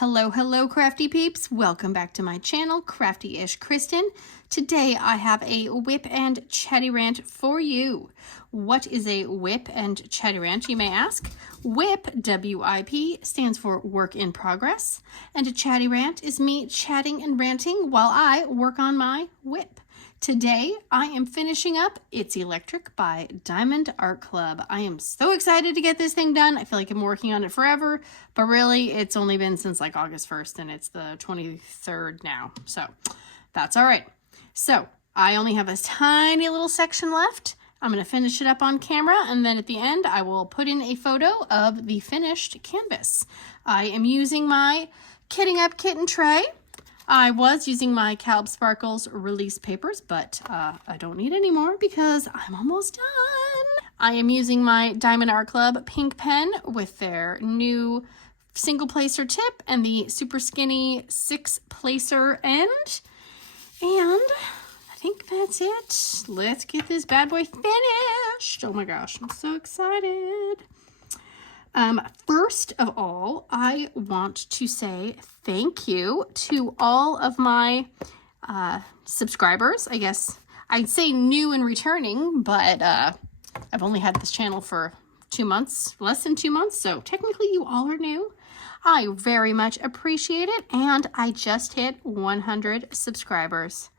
Hello, crafty peeps. Welcome back to my channel, Crafty-ish Kristen. Today I have a WIP and Chatty rant for you. What is a WIP and Chatty rant, you may ask? WIP, W-I-P, stands for work in progress, and a Chatty rant is me chatting and ranting while I work on my WIP. Today, I am finishing up It's Electric by Diamond Art Club. I am so excited to get this thing done. I feel like I'm working on it forever, but really, it's only been since like August 1st, and it's the 23rd now, so that's all right. So, I only have a tiny little section left. I'm going to finish it up on camera, and then at the end, I will put in a photo of the finished canvas. I am using my Kitting Up Kitten tray. I was using my KALBS Sparkles release papers, but I don't need any more because I'm almost done. I am using my Diamond Art Club pink pen with their new single placer tip and the super skinny 6-placer end. And I think that's it. Let's get this bad boy finished. Oh my gosh, I'm so excited. First of all, I want to say thank you to all of my subscribers. I guess I'd say new and returning, but I've only had this channel for 2 months, less than 2 months, so technically you all are new. I very much appreciate it, and I just hit 100 subscribers.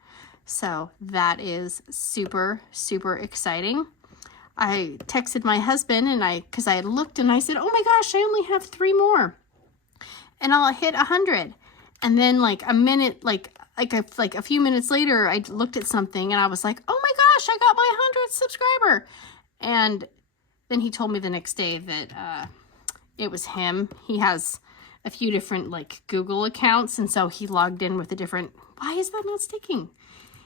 So that is super, super exciting. I texted my husband because I had looked and I said, oh my gosh, I only have 3 more and I'll hit 100. And then like a few minutes later, I looked at something and I was like, oh my gosh, I got my 100th subscriber. And then he told me the next day that it was him. He has a few different like Google accounts. And so he logged in with a different, why is that not sticking?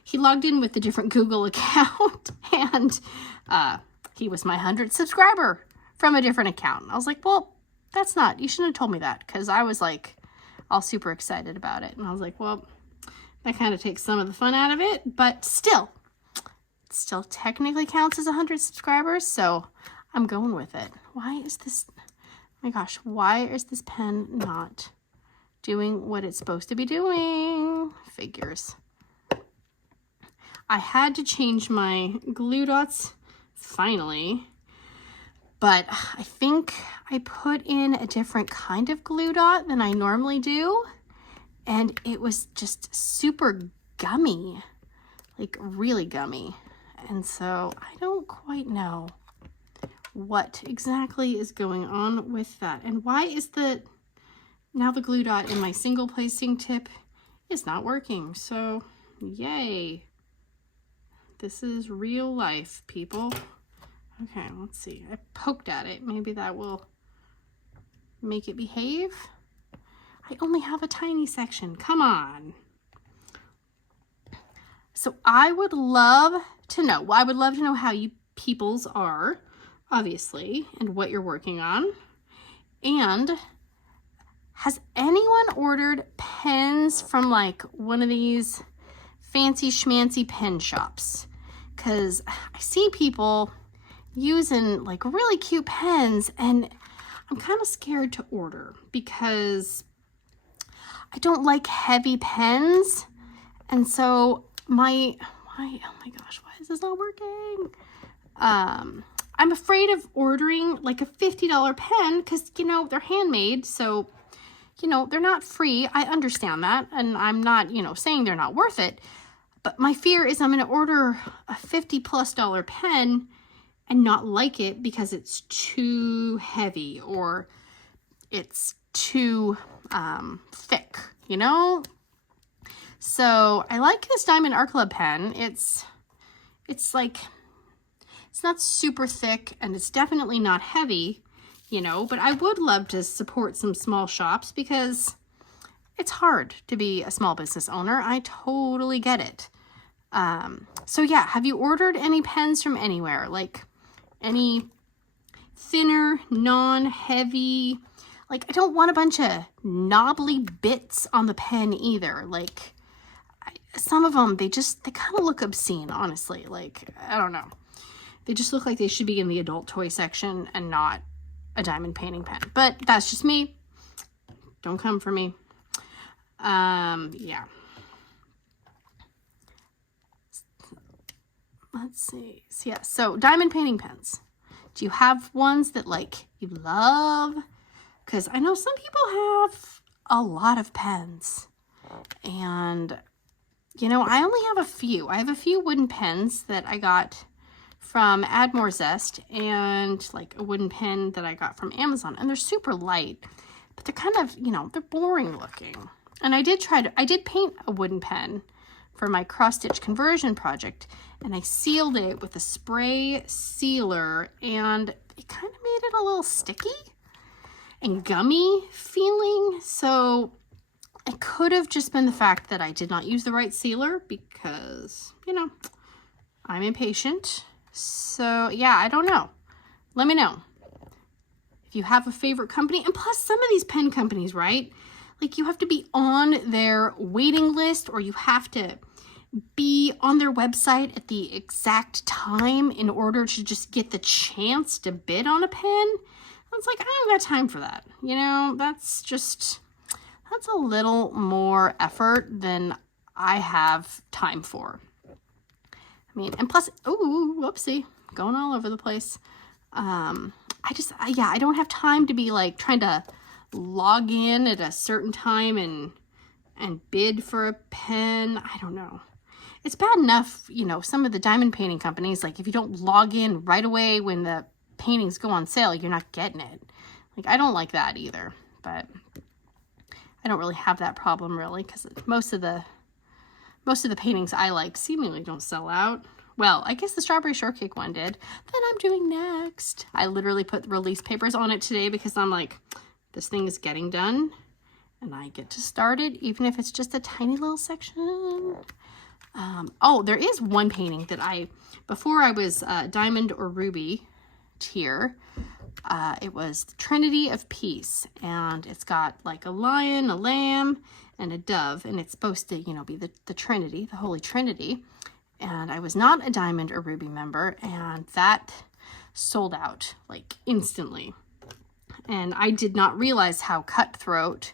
He logged in with a different Google account and, he was my 100th subscriber from a different account. I was like, well, that's not, you shouldn't have told me that, because I was like all super excited about it. And I was like, well, that kind of takes some of the fun out of it, but still, it still technically counts as 100 subscribers, so I'm going with it. Why is this, oh my gosh, why is this pen not doing what it's supposed to be doing? Figures. I had to change my glue dots finally, but I think I put in a different kind of glue dot than I normally do, and it was just super gummy, like really gummy, and so I don't quite know what exactly is going on with that. And why is now the glue dot in my single placing tip is not working? So yay, this is real life, people. Okay, let's see. I poked at it. Maybe that will make it behave. I only have a tiny section. Come on. So I would love to know how you peoples are, obviously, and what you're working on. And has anyone ordered pens from like one of these fancy schmancy pen shops? Because I see people using like really cute pens, and I'm kind of scared to order because I don't like heavy pens. And so oh my gosh, why is this not working? I'm afraid of ordering like a $50 pen because, you know, they're handmade, so, you know, they're not free. I understand that, and I'm not, you know, saying they're not worth it. But my fear is I'm going to order a $50+ pen and not like it because it's too heavy or it's too thick, you know? So I like this Diamond Art Club pen. It's like, it's not super thick and it's definitely not heavy, you know, but I would love to support some small shops because it's hard to be a small business owner. I totally get it. So yeah, have you ordered any pens from anywhere? Like any thinner, non-heavy, like I don't want a bunch of knobbly bits on the pen either. Like some of them, they kind of look obscene, honestly. Like, I don't know. They just look like they should be in the adult toy section and not a diamond painting pen. But that's just me. Don't come for me. Yeah. Let's see. So, yeah, so diamond painting pens. Do you have ones that like you love? Because I know some people have a lot of pens. And, you know, I only have a few. I have a few wooden pens that I got from Add More Zest and like a wooden pen that I got from Amazon. And they're super light, but they're kind of, you know, they're boring looking. And I did paint a wooden pen for my cross-stitch conversion project, and I sealed it with a spray sealer, and it kind of made it a little sticky and gummy feeling. So it could have just been the fact that I did not use the right sealer because, you know, I'm impatient. So yeah, I don't know. Let me know if you have a favorite company. And plus, some of these pen companies, right? Like, you have to be on their waiting list, or you have to be on their website at the exact time in order to just get the chance to bid on a pen. It's like, I don't got time for that. You know, that's a little more effort than I have time for. I mean, and plus, oh, whoopsie, going all over the place. I don't have time to be like trying to log in at a certain time and bid for a pen. I don't know. It's bad enough, you know, some of the diamond painting companies, like if you don't log in right away when the paintings go on sale, you're not getting it. Like, I don't like that either, but I don't really have that problem really, because most of the paintings I like seemingly don't sell out. Well, I guess the strawberry shortcake one did. That I'm doing next. I literally put the release papers on it today because I'm like, this thing is getting done and I get to start it, even if it's just a tiny little section. Oh, there is one painting that before I was diamond or ruby tier, it was the Trinity of Peace, and it's got like a lion, a lamb, and a dove, and it's supposed to, you know, be the Trinity, the Holy Trinity. And I was not a diamond or ruby member, and that sold out like instantly. And I did not realize how cutthroat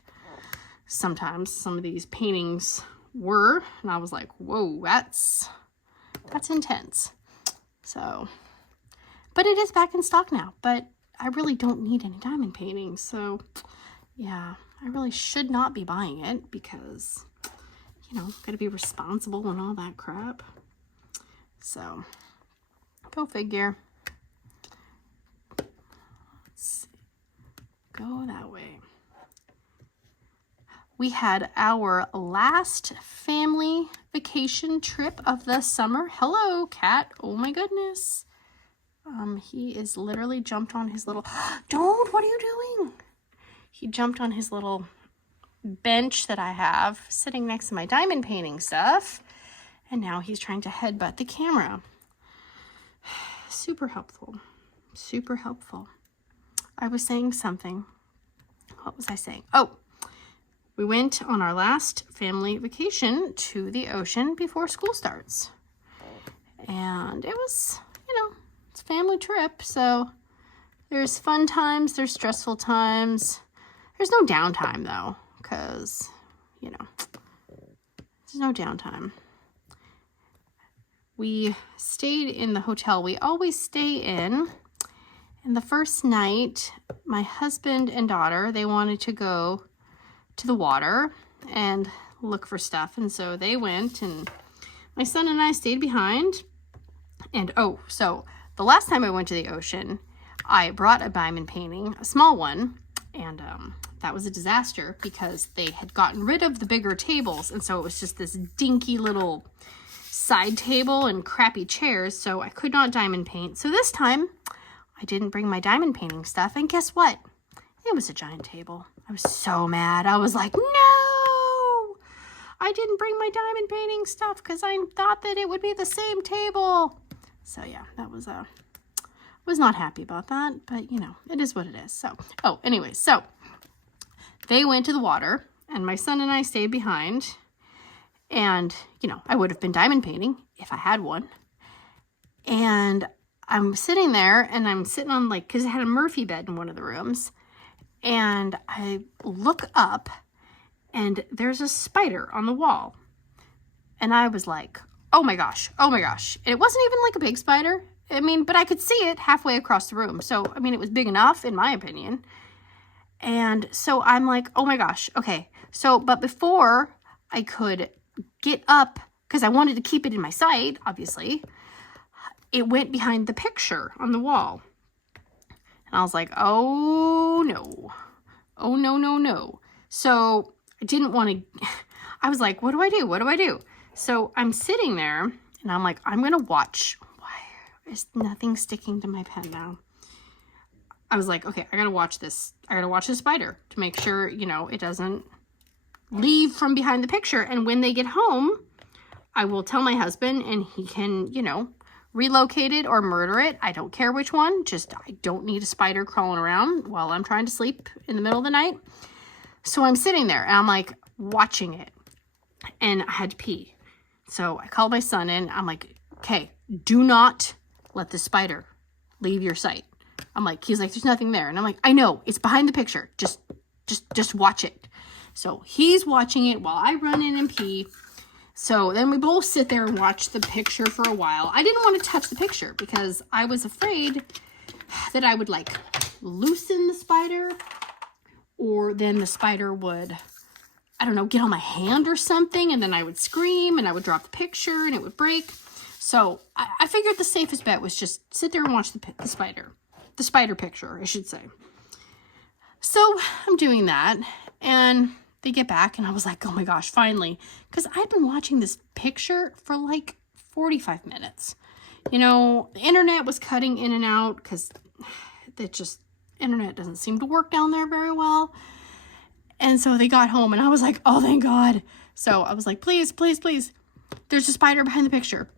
sometimes some of these paintings were, and I was like, whoa, that's intense. So, but it is back in stock now, but I really don't need any diamond paintings. So yeah, I really should not be buying it because, you know, gotta be responsible and all that crap. So go figure. Let's see. Go that way. We had our last family vacation trip of the summer. Hello, cat. Oh my goodness. He is literally jumped on his little, don't, what are you doing? He jumped on his little bench that I have sitting next to my diamond painting stuff. And now he's trying to headbutt the camera. Super helpful. Super helpful. I was saying something. What was I saying? Oh, we went on our last family vacation to the ocean before school starts. And it was, you know, it's a family trip. So there's fun times, there's stressful times. There's no downtime though, because, you know, there's no downtime. We stayed in the hotel we always stay in. And the first night, my husband and daughter, they wanted to go to the water and look for stuff. And so they went, and my son and I stayed behind. And oh, so the last time I went to the ocean, I brought a diamond painting, a small one. And that was a disaster because they had gotten rid of the bigger tables. And so it was just this dinky little side table and crappy chairs, so I could not diamond paint. So this time I didn't bring my diamond painting stuff, and guess what? It was a giant table. I was so mad. I was like, no, I didn't bring my diamond painting stuff because I thought that it would be the same table. So yeah, that was not happy about that, but you know, it is what it is. So, oh, anyway, so they went to the water and my son and I stayed behind. And, you know, I would have been diamond painting if I had one. And I'm sitting there and I'm sitting on like, because I had a Murphy bed in one of the rooms. And I look up and there's a spider on the wall. And I was like, oh my gosh, oh my gosh. And it wasn't even like a big spider. I mean, but I could see it halfway across the room. So, I mean, it was big enough in my opinion. And so I'm like, oh my gosh, okay. So, but before I could get up, because I wanted to keep it in my sight, obviously, it went behind the picture on the wall. And I was like, oh no. Oh no, no, no. So I didn't want to, I was like, what do I do? What do I do? So I'm sitting there and I'm like, I'm going to watch. Why is nothing sticking to my pen now? I was like, okay, I got to watch this. I got to watch the spider to make sure, you know, it doesn't leave from behind the picture. And when they get home, I will tell my husband and he can, you know, relocate it or murder it. I don't care which one. Just, I don't need a spider crawling around while I'm trying to sleep in the middle of the night. So I'm sitting there and I'm like watching it and I had to pee. So I called my son in. I'm like, okay, do not let the spider leave your sight. I'm like, he's like, there's nothing there. And I'm like, I know, it's behind the picture. Just watch it. So he's watching it while I run in and pee. So then we both sit there and watch the picture for a while. I didn't want to touch the picture because I was afraid that I would like loosen the spider or then the spider would, I don't know, get on my hand or something. And then I would scream and I would drop the picture and it would break. So I figured the safest bet was just sit there and watch the spider picture, I should say. So I'm doing that and they get back and I was like, oh my gosh, finally. Because I'd been watching this picture for like 45 minutes. You know, the internet was cutting in and out because internet doesn't seem to work down there very well. And so they got home and I was like, oh, thank God. So I was like, please, please, please. There's a spider behind the picture.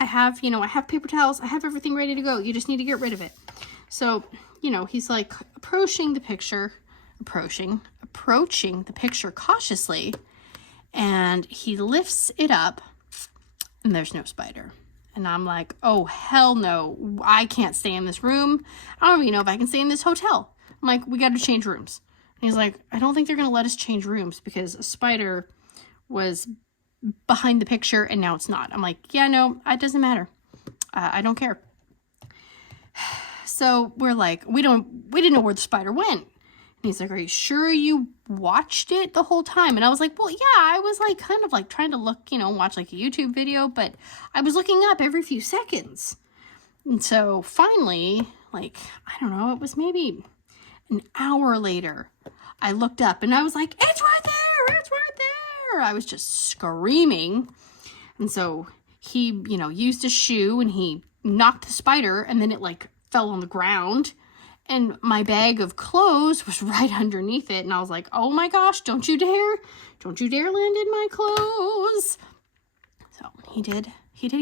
I have paper towels. I have everything ready to go. You just need to get rid of it. So, you know, he's like approaching the picture cautiously, and he lifts it up and there's no spider. And I'm like, oh, hell no. I can't stay in this room. I don't even know if I can stay in this hotel. I'm like, we got to change rooms. And he's like, I don't think they're going to let us change rooms because a spider was behind the picture and now it's not. I'm like, yeah, no, it doesn't matter. I don't care. So we're like, we didn't know where the spider went. And he's like, are you sure you watched it the whole time? And I was like, well, yeah, I was like kind of like trying to look, you know, watch like a YouTube video, but I was looking up every few seconds. And so finally, like, I don't know, it was maybe an hour later, I looked up and I was like, it's right there, it's right there. I was just screaming. And so he, you know, used a shoe and he knocked the spider and then it like fell on the ground. And my bag of clothes was right underneath it. And I was like, oh my gosh, don't you dare land in my clothes. So he did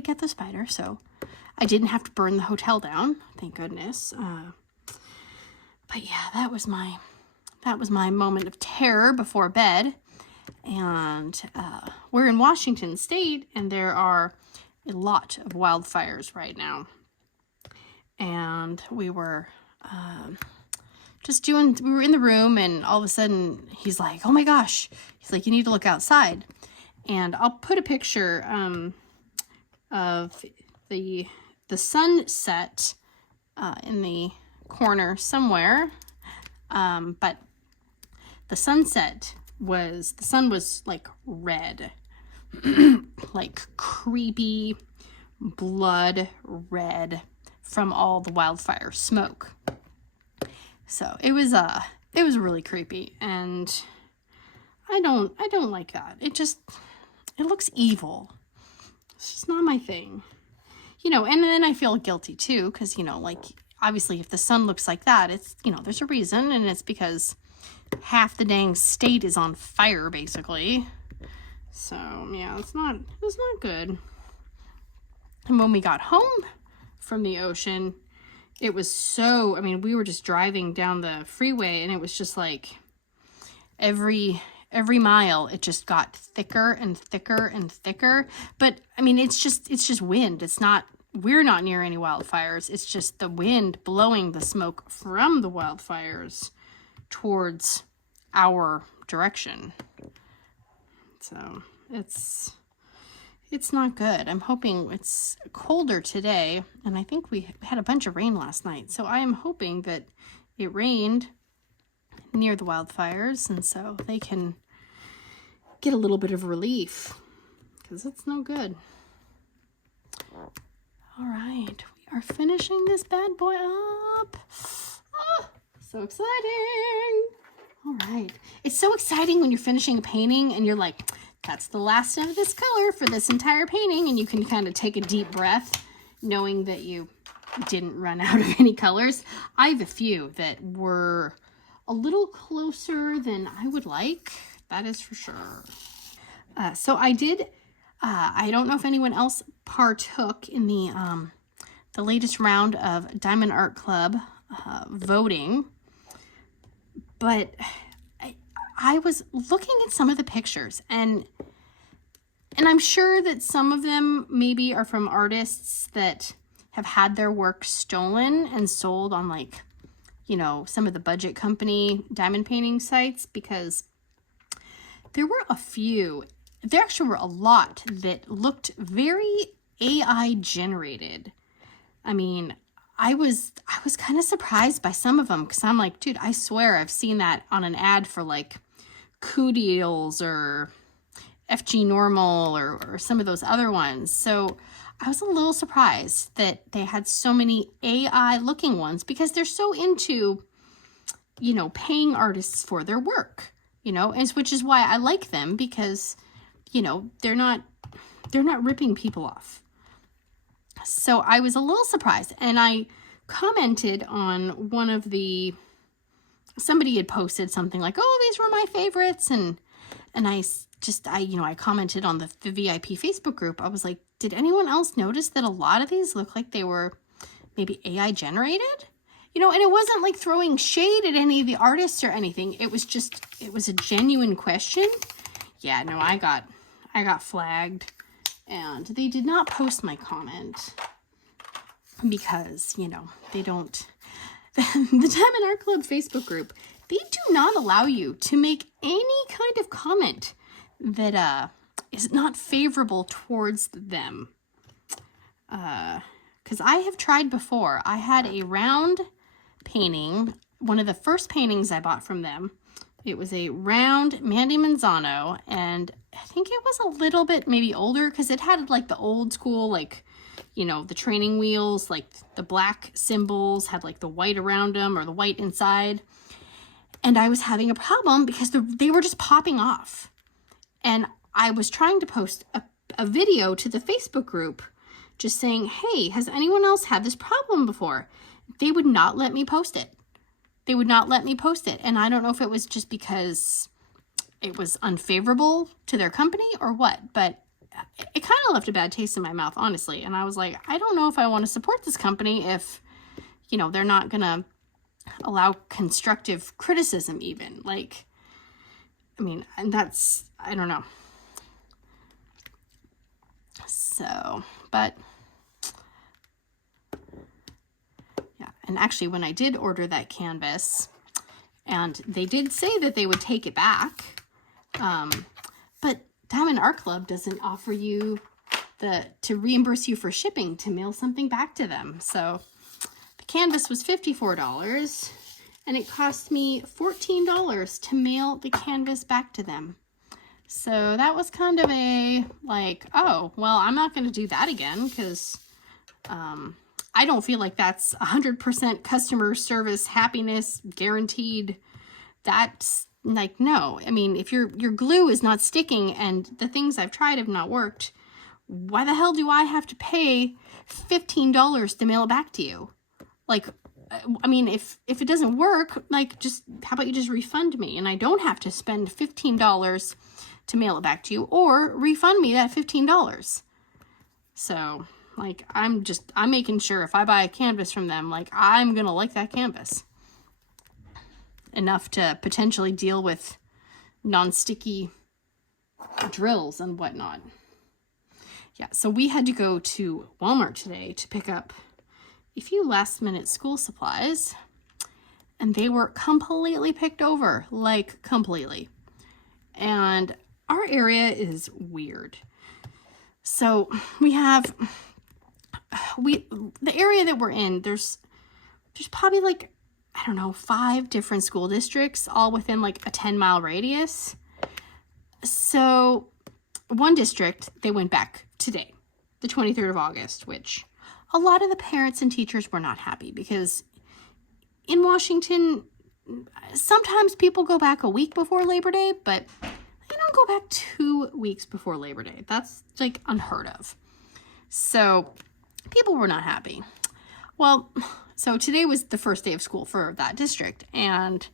get the spider. So I didn't have to burn the hotel down. Thank goodness. But yeah, that was my moment of terror before bed. And we're in Washington State and there are a lot of wildfires right now. And we were we were in the room and all of a sudden he's like, oh my gosh, he's like, you need to look outside. And I'll put a picture of the sunset in the corner somewhere. But the sun was like red, like creepy blood red from all the wildfire smoke. So it was really creepy, and I don't like that. It looks evil. It's just not my thing. You know, and then I feel guilty too, because, you know, like, obviously if the sun looks like that, it's, you know, there's a reason, and it's because half the dang state is on fire, basically. So, yeah, it's not good. And when we got home from the ocean, it was we were just driving down the freeway, and it was just like every mile it just got thicker and thicker and thicker. But I mean, it's just wind. We're not near any wildfires. It's just the wind blowing the smoke from the wildfires towards our direction. So it's not good. I'm hoping it's colder today, and I think we had a bunch of rain last night. So I am hoping that it rained near the wildfires, and so they can get a little bit of relief, because it's no good. All right, we are finishing this bad boy up. Oh, so exciting. All right. It's so exciting when you're finishing a painting and you're like, that's the last of this color for this entire painting, and you can kind of take a deep breath knowing that you didn't run out of any colors. I have a few that were a little closer than I would like. That is for sure. So I did, I don't know if anyone else partook in the latest round of Diamond Art Club voting, but I was looking at some of the pictures, and I'm sure that some of them maybe are from artists that have had their work stolen and sold on, like, you know, some of the budget company diamond painting sites, because there were a few, there actually were a lot that looked very AI generated. I mean, I was kind of surprised by some of them, because I'm like, dude, I swear I've seen that on an ad for like Coodials or FG Normal or some of those other ones. So I was a little surprised that they had so many AI looking ones, because they're so into, you know, paying artists for their work, you know, and which is why I like them, because, you know, they're not ripping people off. So I was a little surprised, and I commented on one of the, somebody had posted something like, oh, these were my favorites, and I commented on the VIP Facebook group. I was like, did anyone else notice that a lot of these look like they were maybe AI generated? You know, and it wasn't like throwing shade at any of the artists or anything. It was just, it was a genuine question. Yeah, no, I got flagged, and they did not post my comment because, you know, they don't, the Diamond Art Club Facebook group, they do not allow you to make any kind of comment that is not favorable towards them. Because I have tried before. I had a round painting, one of the first paintings I bought from them. It was a round Mandy Manzano, and I think it was a little bit maybe older, because it had like the old school, like, you know, the training wheels, like the black symbols had like the white around them or the white inside. And I was having a problem because they were just popping off. And I was trying to post a video to the Facebook group just saying, hey, has anyone else had this problem before? They would not let me post it. They would not let me post it. And I don't know if it was just because it was unfavorable to their company or what, but it kind of left a bad taste in my mouth, honestly. And I was like, I don't know if I want to support this company if, you know, they're not going to allow constructive criticism even. Like, I mean, and that's, I don't know. So, but yeah. And actually, when I did order that canvas, and they did say that they would take it back, but Diamond Art Club doesn't offer you to reimburse you for shipping, to mail something back to them. So the canvas was $54, and it cost me $14 to mail the canvas back to them. So that was kind of a, like, oh, well, I'm not going to do that again, because I don't feel like that's 100% customer service happiness guaranteed. That's like, no. I mean, if your glue is not sticking and the things I've tried have not worked, why the hell do I have to pay $15 to mail it back to you? Like, I mean, if it doesn't work, like, just, how about you just refund me? And I don't have to spend $15 to mail it back to you, or refund me that $15. So, like, I'm making sure if I buy a canvas from them, like, I'm gonna like that canvas enough to potentially deal with non-sticky drills and whatnot. Yeah, so we had to go to Walmart today to pick up a few last-minute school supplies, and they were completely picked over, like, completely. And our area is weird. So we have, the area that we're in, there's probably like, I don't know, 5 different school districts, all within like a 10-mile radius. So one district, they went back today, the 23rd of August, which a lot of the parents and teachers were not happy because in Washington, sometimes people go back a week before Labor Day, but they don't go back 2 weeks before Labor Day. That's like unheard of. So people were not happy. Well, so today was the first day of school for that district, and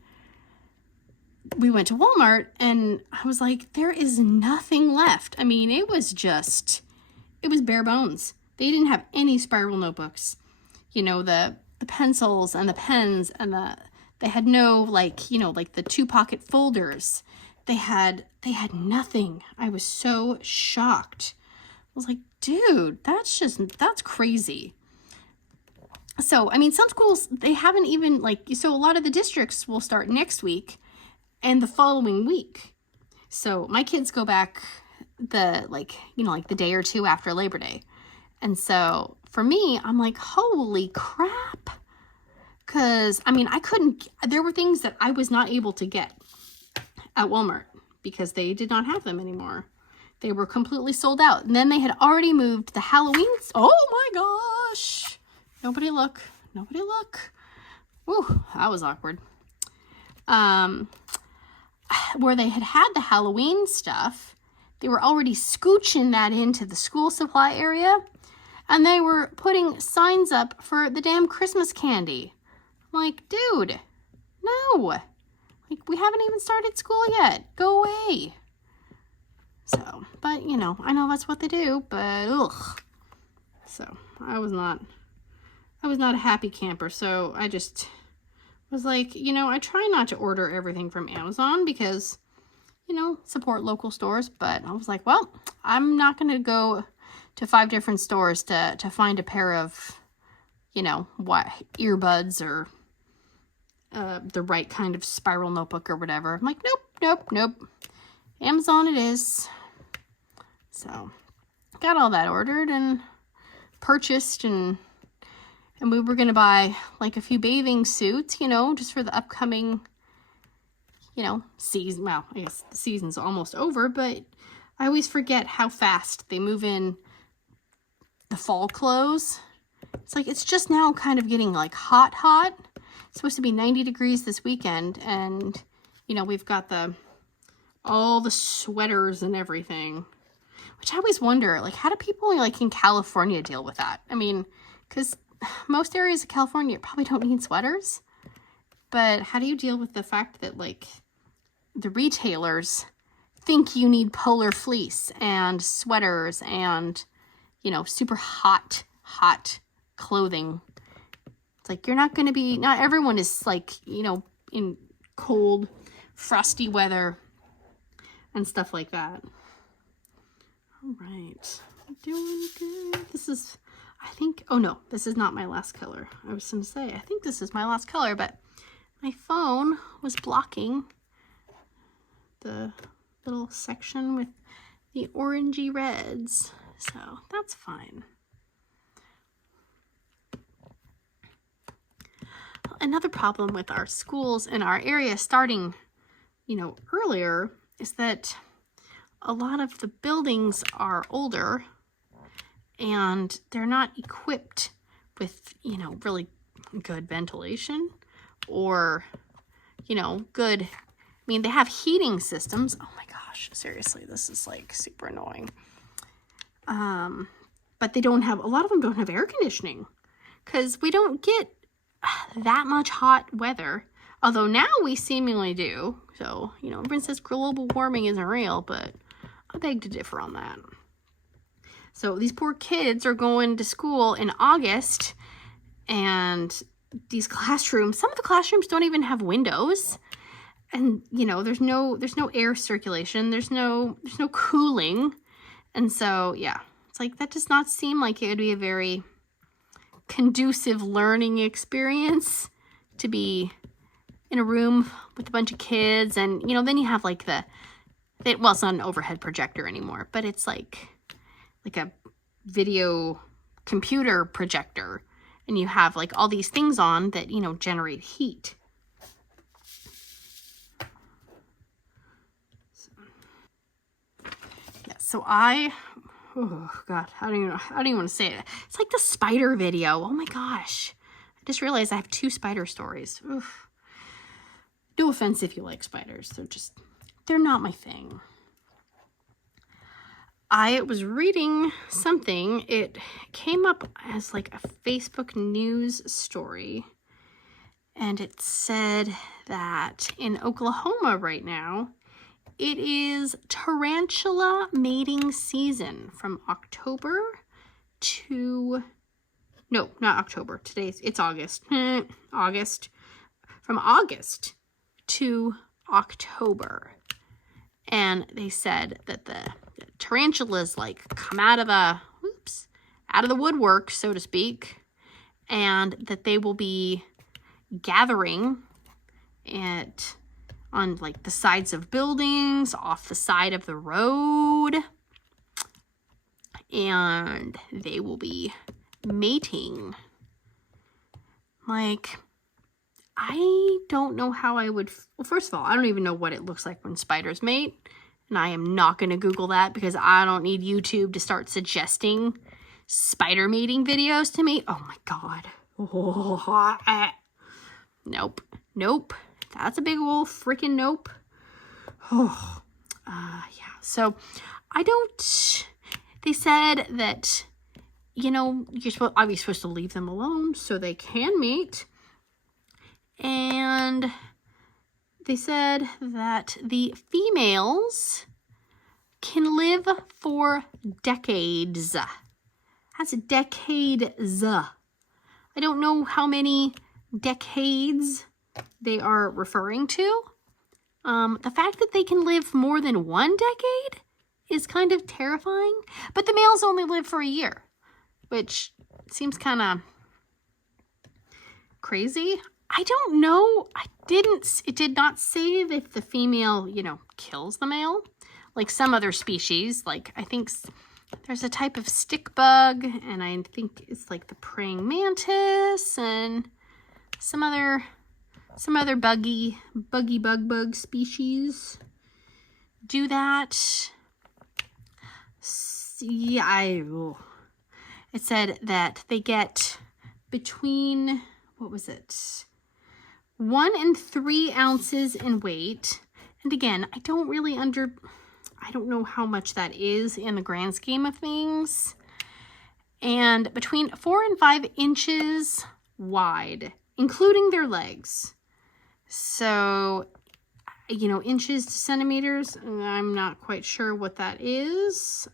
we went to Walmart, and I was like, there is nothing left. I mean, it was bare bones. They didn't have any spiral notebooks. You know, the pencils and the pens and they had no, like, you know, like the 2-pocket folders. They had nothing. I was so shocked. I was like, dude, that's crazy. So, I mean, some schools, they haven't even, like, so a lot of the districts will start next week and the following week. So my kids go back the day or two after Labor Day. And so for me, I'm like, holy crap. Because, I mean, there were things that I was not able to get at Walmart because they did not have them anymore. They were completely sold out. And then they had already moved the Halloween. Oh my gosh. Nobody look. Ooh, that was awkward. Where they had the Halloween stuff, they were already scooching that into the school supply area. And they were putting signs up for the damn Christmas candy. I'm like, dude, no. Like, we haven't even started school yet. Go away. So, but, you know, I know that's what they do, but, ugh. So, I was not a happy camper, so I just was like, you know, I try not to order everything from Amazon because, you know, support local stores, but I was like, well, I'm not going to go to 5 different stores to find a pair of, you know, earbuds or the right kind of spiral notebook or whatever. I'm like, nope. Amazon it is. So, got all that ordered and purchased, and we were going to buy like a few bathing suits, you know, just for the upcoming, you know, season. Well, I guess the season's almost over, but I always forget how fast they move in the fall clothes. It's like, it's just now kind of getting like hot. It's supposed to be 90 degrees this weekend, and, you know, we've got all the sweaters and everything, which I always wonder, like, how do people like in California deal with that? I mean, because most areas of California probably don't need sweaters, but how do you deal with the fact that, like, the retailers think you need polar fleece and sweaters and, you know, super hot clothing? It's like, not everyone is, like, you know, in cold, frosty weather and stuff like that. All right, doing good. This is not my last color. I was going to say, I think this is my last color, but my phone was blocking the little section with the orangey reds, so that's fine. Another problem with our schools in our area starting, you know, earlier is that a lot of the buildings are older and they're not equipped with, you know, really good ventilation or, you know, I mean, they have heating systems. Oh my gosh, seriously, this is like super annoying. But a lot of them don't have air conditioning because we don't get that much hot weather. Although now we seemingly do. So, you know, everyone says global warming isn't real, but I beg to differ on that. So these poor kids are going to school in August, and these classrooms, some of the classrooms don't even have windows, and, you know, there's no air circulation, there's no cooling, and so, yeah, it's like, that does not seem like it would be a very conducive learning experience to be in a room with a bunch of kids. And, you know, then you have like the well, it's not an overhead projector anymore, but it's like a video computer projector. And you have like all these things on that, you know, generate heat. So oh God, I don't even want to say it. It's like the spider video. Oh my gosh. I just realized I have 2 spider stories. Oof. No offense if you like spiders. They're not my thing. I was reading something. It came up as like a Facebook news story. And it said that in Oklahoma right now, it is tarantula mating season from October to, no, not October. It's August. August. From August to October. And they said that the tarantulas like come out of the woodwork, so to speak, and that they will be gathering on like the sides of buildings, off the side of the road, and they will be mating. Like, I don't know how I would, well, first of all, I don't even know what it looks like when spiders mate, and I am not going to Google that because I don't need YouTube to start suggesting spider mating videos to me. Oh my God. Oh, Nope. That's a big old freaking nope. Oh, yeah. So they said that, you know, you're supposed to leave them alone so they can mate. And they said that the females can live for decades. That's decades. I don't know how many decades they are referring to. The fact that they can live more than 1 decade is kind of terrifying, but the males only live for a year, which seems kind of crazy. I don't know. It did not say if the female, you know, kills the male, like some other species. Like, I think there's a type of stick bug, and I think it's like the praying mantis and some other bug species do that. Yeah, it said that they get between, what was it, 1 and 3 ounces in weight. And again, I don't know how much that is in the grand scheme of things. And between 4 and 5 inches wide, including their legs. So, you know, inches to centimeters, I'm not quite sure what that is.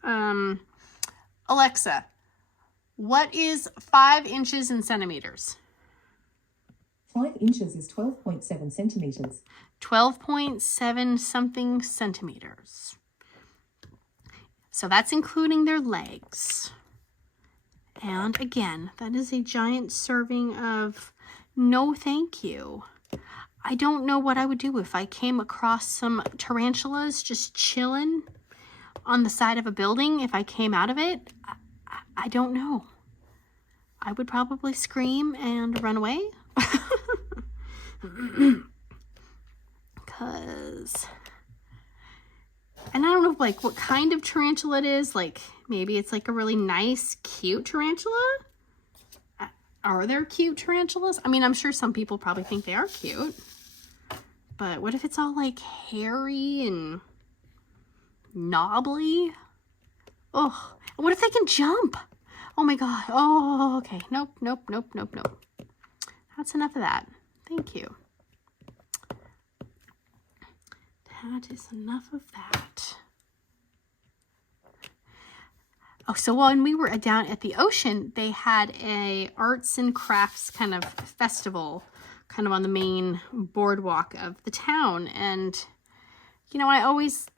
Alexa, what is 5 inches in centimeters? 5 inches is 12.7 centimeters. 12.7 something centimeters. So that's including their legs. And again, that is a giant serving of no thank you. I don't know what I would do if I came across some tarantulas just chilling on the side of a building. If I came out of it, I don't know. I would probably scream and run away. And I don't know like what kind of tarantula it is. Like maybe it's like a really nice, cute tarantula. Are there cute tarantulas? I mean, I'm sure some people probably think they are cute. But what if it's all like hairy and knobbly? Oh, what if they can jump? Oh my God. Oh, okay. Nope. That's enough of that. Thank you. That is enough of that. Oh, so when we were down at the ocean, they had a arts and crafts kind of festival kind of on the main boardwalk of the town. And, you know, I always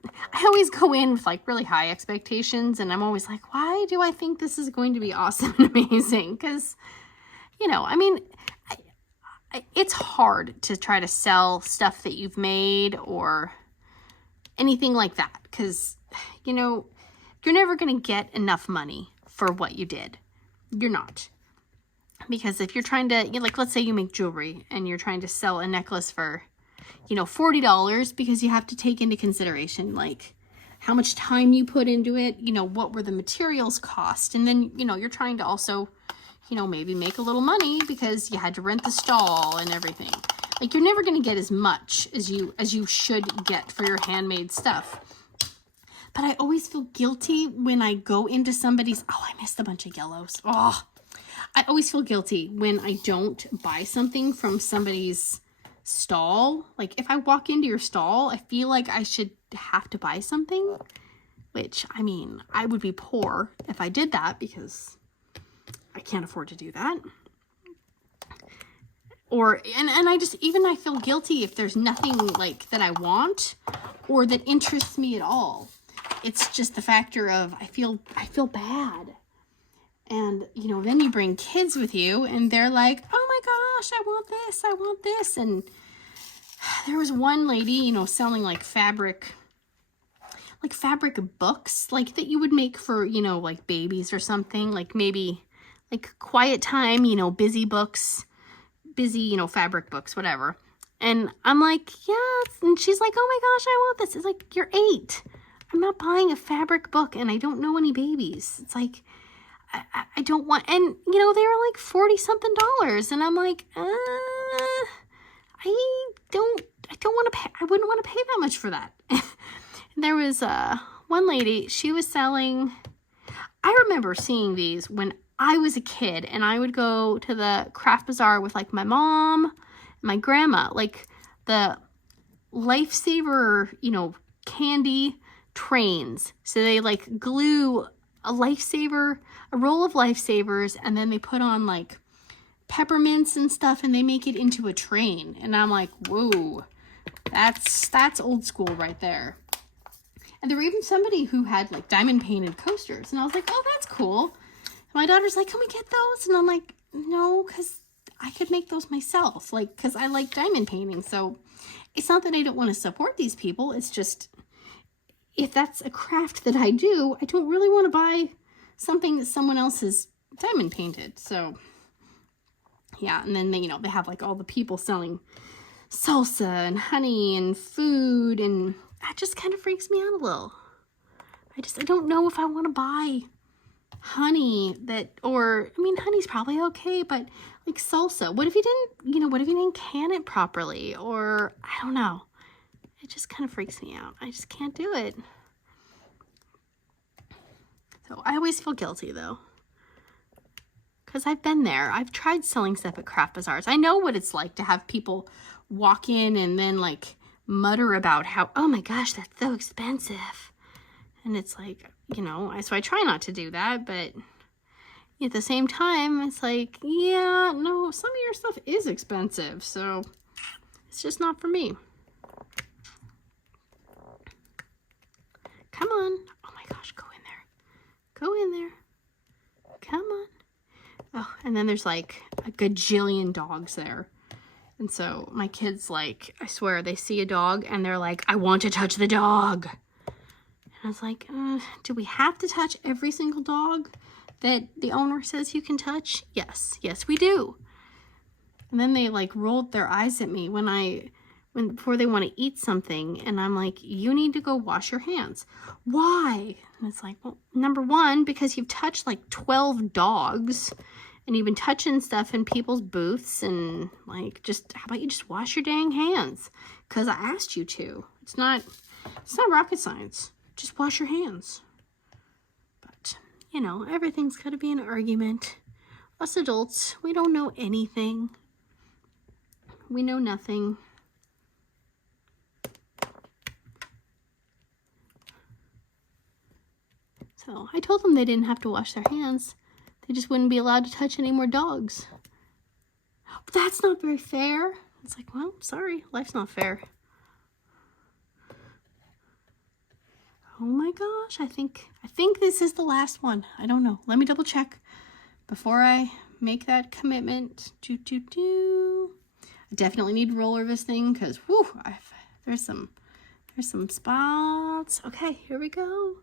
go in with like really high expectations, and I'm always like, why do I think this is going to be awesome and amazing? Because, you know, I mean, it's hard to try to sell stuff that you've made or anything like that. Because, you know, you're never going to get enough money for what you did. You're not. Because if you're trying to, like, let's say you make jewelry and you're trying to sell a necklace for, you know, $40, because you have to take into consideration, like, how much time you put into it, you know, what were the materials cost. And then, you know, you're trying to also, you know, maybe make a little money because you had to rent the stall and everything. Like, you're never going to get as much as you should get for your handmade stuff. But I always feel guilty when I go into somebody's, oh, I missed a bunch of yellows. Oh, I always feel guilty when I don't buy something from somebody's stall. Like, if I walk into your stall, I feel like I should have to buy something, which, I mean, I would be poor if I did that because I can't afford to do that. Or, and I just, even I feel guilty if there's nothing like that I want or that interests me at all. It's just the factor of I feel bad. And, you know, then you bring kids with you and they're like, oh my gosh, I want this. And there was one lady, you know, selling like fabric books, like that you would make for, you know, like babies or something, like maybe like quiet time, you know, busy, you know, fabric books, whatever. And I'm like, yeah. And she's like, oh my gosh, I want this. It's like, you're 8. I'm not buying a fabric book and I don't know any babies. It's like, I don't want, and you know, they were like $40-something. And I'm like, I don't want to pay, I wouldn't want to pay that much for that. There was one lady, she was selling, I remember seeing these when I was a kid and I would go to the craft bazaar with like my mom and my grandma, like the Lifesaver, you know, candy trains. So they like glue a roll of Lifesavers, and then they put on like peppermints and stuff and they make it into a train. And I'm like, whoa, that's old school right there. And there were even somebody who had like diamond painted coasters, and I was like, oh, that's cool. And my daughter's like, can we get those? And I'm like, no, because I could make those myself, like, because I like diamond painting. So it's not that I don't want to support these people. It's just, if that's a craft that I do, I don't really want to buy something that someone else has diamond painted. So yeah, and then they, you know, they have like all the people selling salsa and honey and food, and that just kind of freaks me out a little. I don't know if I want to buy honey that, or, I mean, honey's probably okay, but like salsa, what if you didn't can it properly? Or I don't know. It just kind of freaks me out. I just can't do it. So I always feel guilty though, because I've been there. I've tried selling stuff at craft bazaars. I know what it's like to have people walk in and then like mutter about how, oh my gosh, that's so expensive. And it's like, you know, so I try not to do that, but at the same time, it's like, yeah, no, some of your stuff is expensive, so it's just not for me. Come on. Oh my gosh, go in there. Go in there. Come on. Oh, and then there's like a gajillion dogs there. And so my kids, like, I swear, they see a dog and they're like, I want to touch the dog. And I was like, do we have to touch every single dog that the owner says you can touch? Yes, we do. And then they like rolled their eyes at me before they want to eat something, and I'm like, you need to go wash your hands. Why? And it's like, well, number one, because you've touched like 12 dogs and you've been touching stuff in people's booths, and like, just how about you just wash your dang hands? Because I asked you to. It's not rocket science. Just wash your hands. But you know, everything's got to be an argument. Us adults, we don't know anything. We know nothing. So I told them they didn't have to wash their hands. They just wouldn't be allowed to touch any more dogs. But that's not very fair. It's like, well, sorry, life's not fair. Oh my gosh, I think this is the last one. I don't know. Let me double check before I make that commitment. I definitely need to roller this thing because, whew, there's some There's some spots. Okay, here we go.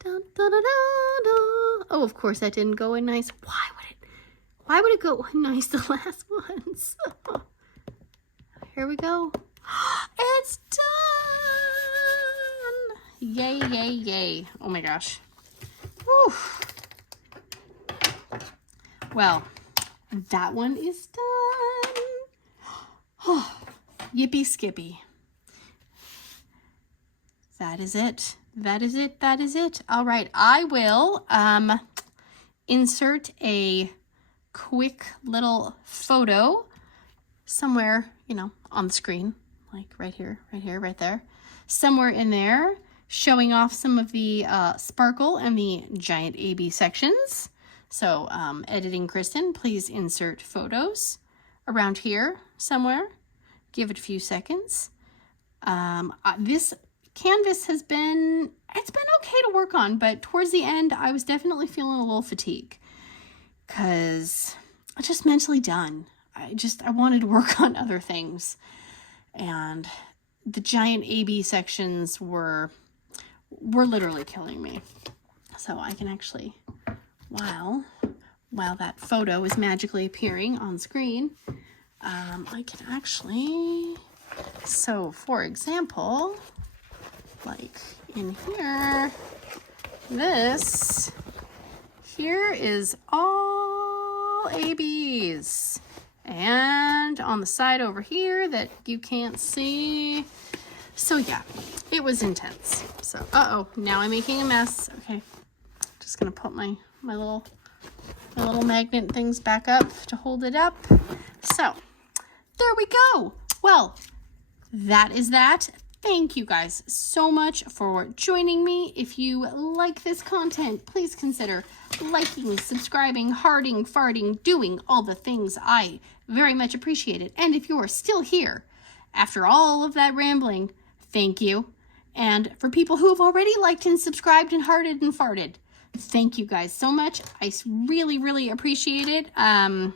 Dun, dun, dun, dun, dun. Oh, of course that didn't go in nice. Why would it go in nice the last ones? Here we go. It's done! Yay, yay, yay. Oh my gosh. Whew. Well, that one is done. Oh, yippee skippy. That is it. That is it. That is it. All right. I will insert a quick little photo somewhere, you know, on the screen, like right here, right there, somewhere in there, showing off some of the sparkle and the giant AB sections. So editing Kristen, please insert photos around here somewhere. Give it a few seconds. This canvas it's been okay to work on, but towards the end I was definitely feeling a little fatigue because I'm just mentally done. I wanted to work on other things, and the giant AB sections were literally killing me. So I can actually, while that photo is magically appearing on screen, I can actually, so for example, like in here, this here is all ABs, and on the side over here that you can't see. So yeah, it was intense. So now I'm making a mess. Okay, just gonna put my little magnet things back up to hold it up. So there we go. Well, that is that. Thank you guys so much for joining me. If you like this content, please consider liking, subscribing, hearting, farting, doing all the things. I very much appreciate it. And if you're still here after all of that rambling, thank you. And for people who have already liked and subscribed and hearted and farted, thank you guys so much. I really, really appreciate it. I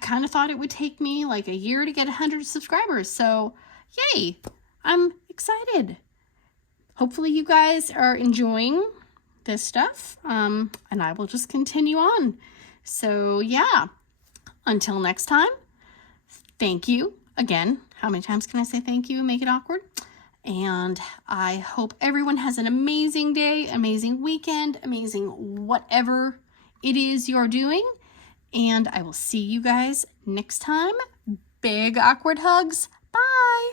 kind of thought it would take me like a year to get 100 subscribers. So yay. I'm excited. Hopefully you guys are enjoying this stuff, and I will just continue on. So yeah, until next time, thank you again. How many times can I say thank you and make it awkward? And I hope everyone has an amazing day, amazing weekend, amazing whatever it is you're doing. And I will see you guys next time. Big awkward hugs. Bye.